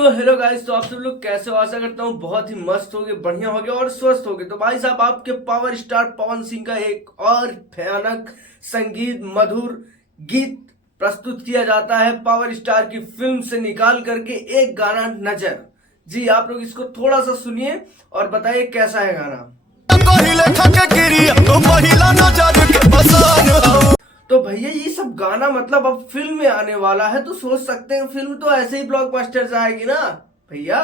तो hello guys, तो आप सब लोग कैसे हो? आशा करता हूँ बहुत ही मस्त होगे, बढ़िया होगे और स्वस्थ होगे। तो भाई साहब, आपके पावर स्टार पवन सिंह का एक और भयानक संगीत मधुर गीत प्रस्तुत किया जाता है पावर स्टार की फिल्म से निकाल करके एक गाना नजर। जी, आप लोग इसको थोड़ा सा सुनिए और बताइए कैसा है गाना। तो भैया, ये सब गाना मतलब अब फिल्म में आने वाला है, तो सोच सकते हैं फिल्म तो ऐसे ही ब्लॉकबस्टर जाएगी ना भैया।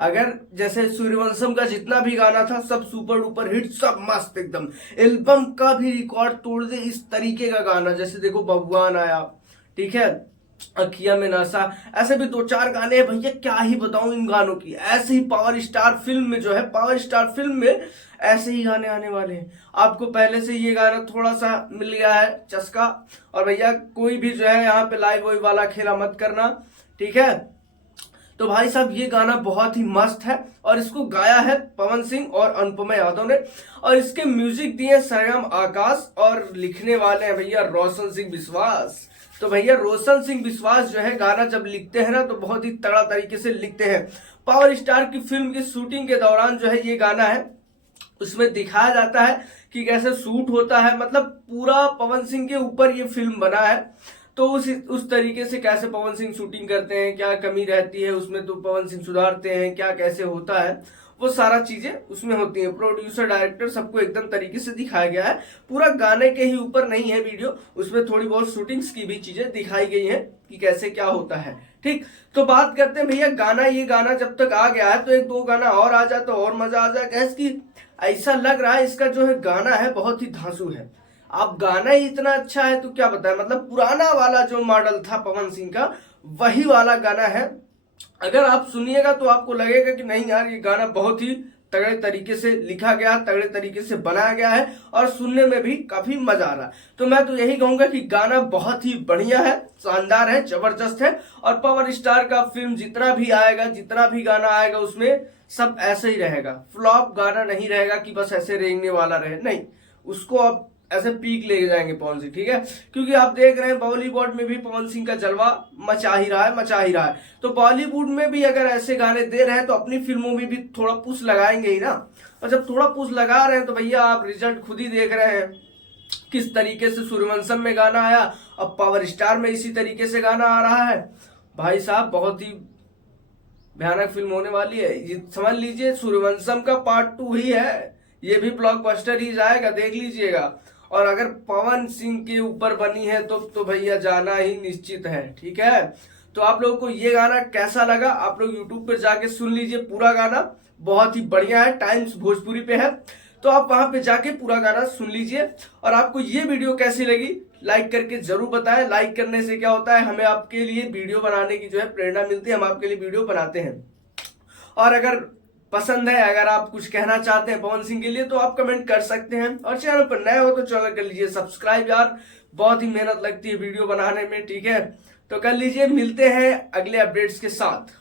अगर जैसे सूर्यवंशम का जितना भी गाना था सब सुपर डुपर हिट, सब मस्त एकदम, एल्बम का भी रिकॉर्ड तोड़ दे इस तरीके का गाना। जैसे देखो बबुआन आया, ठीक है, अखिया में नशा, ऐसे भी दो चार गाने हैं भैया, क्या ही बताऊं इन गानों की। ऐसे ही पावर स्टार फिल्म में जो है, पावर स्टार फिल्म में ऐसे ही गाने आने वाले हैं। आपको पहले से ये गाना थोड़ा सा मिल गया है चस्का। और भैया कोई भी जो है यहाँ पे लाइव वही वाला खेला मत करना, ठीक है। तो भाई साहब, ये गाना बहुत ही मस्त है और इसको गाया है पवन सिंह और अनुपमा यादव ने, और इसके म्यूजिक दिए सरगम आकाश और लिखने वाले हैं भैया रोशन सिंह विश्वास। तो भैया रोशन सिंह विश्वास जो है गाना जब लिखते हैं ना तो बहुत ही तगड़ा तरीके से लिखते हैं। पावर स्टार की फिल्म की शूटिंग के दौरान जो है ये गाना है, उसमें दिखाया जाता है कि कैसे शूट होता है। मतलब पूरा पवन सिंह के ऊपर ये फिल्म बना है, तो उस तरीके से कैसे पवन सिंह शूटिंग करते हैं, क्या कमी रहती है उसमें तो पवन सिंह सुधारते हैं, क्या कैसे होता है, वो सारा चीजें उसमें होती हैं। प्रोड्यूसर डायरेक्टर सबको एकदम तरीके से दिखाया गया है। पूरा गाने के ही ऊपर नहीं है वीडियो, उसमें थोड़ी बहुत शूटिंग्स की भी चीजें दिखाई गई हैं कि कैसे क्या होता है। ठीक, तो बात करते हैं भैया गाना। ये गाना जब तक आ गया है तो एक दो गाना और आ जाए तो और मजा आ जाए। कैसे कि ऐसा लग रहा है इसका जो है गाना है बहुत ही धांसू है। आप गाना ही इतना अच्छा है तो क्या बताएं। मतलब पुराना वाला जो मॉडल था पवन सिंह का, वही वाला गाना है। अगर आप सुनिएगा तो आपको लगेगा कि नहीं यार, ये गाना बहुत ही तगड़े तरीके से लिखा गया, तगड़े तरीके से बनाया गया है और सुनने में भी काफी मजा आ रहा है। तो मैं तो यही कहूंगा कि गाना बहुत ही बढ़िया है, शानदार है, जबरदस्त है। और पावर स्टार का फिल्म जितना भी आएगा, जितना भी गाना आएगा उसमें सब ऐसे ही रहेगा। फ्लॉप गाना नहीं रहेगा कि बस ऐसे रेंगने वाला रहे, नहीं, उसको अब ऐसे पीक ले जाएंगे पवन सिंह, ठीक है। क्योंकि आप देख रहे हैं बॉलीवुड में भी पवन सिंह का जलवा मचा ही रहा है, मचा ही रहा है। तो बॉलीवुड में भी अगर ऐसे गाने दे रहे हैं तो अपनी फिल्मों में भी थोड़ा पुश लगाएंगे ही ना। और जब थोड़ा पुश लगा रहे हैं तो भैया आप रिजल्ट खुद ही देख रहे हैं किस तरीके से सूर्यवंशम में गाना आया, अब पावर स्टार में इसी तरीके से गाना आ रहा है। भाई साहब, बहुत ही भयानक फिल्म होने वाली है। ये समझ लीजिए सूर्यवंशम का पार्ट 2 ही है, ये भी ब्लॉकबस्टर ही जाएगा, देख लीजिएगा। और अगर पवन सिंह के ऊपर बनी है तो भैया जाना ही निश्चित है, ठीक है। तो आप लोगों को ये गाना कैसा लगा, आप लोग यूट्यूब पर जाके सुन लीजिए पूरा गाना, बहुत ही बढ़िया है, टाइम्स भोजपुरी पे है, तो आप वहां पे जाके पूरा गाना सुन लीजिए। और आपको ये वीडियो कैसी लगी लाइक करके जरूर बताएं। लाइक करने से क्या होता है, हमें आपके लिए वीडियो बनाने की जो है प्रेरणा मिलती है, हम आपके लिए वीडियो बनाते हैं। और अगर पसंद है, अगर आप कुछ कहना चाहते हैं पवन सिंह के लिए तो आप कमेंट कर सकते हैं। और चैनल पर नए हो तो चैनल कर लीजिए सब्सक्राइब यार, बहुत ही मेहनत लगती है वीडियो बनाने में, ठीक है। तो कर लीजिए, मिलते हैं अगले अपडेट्स के साथ।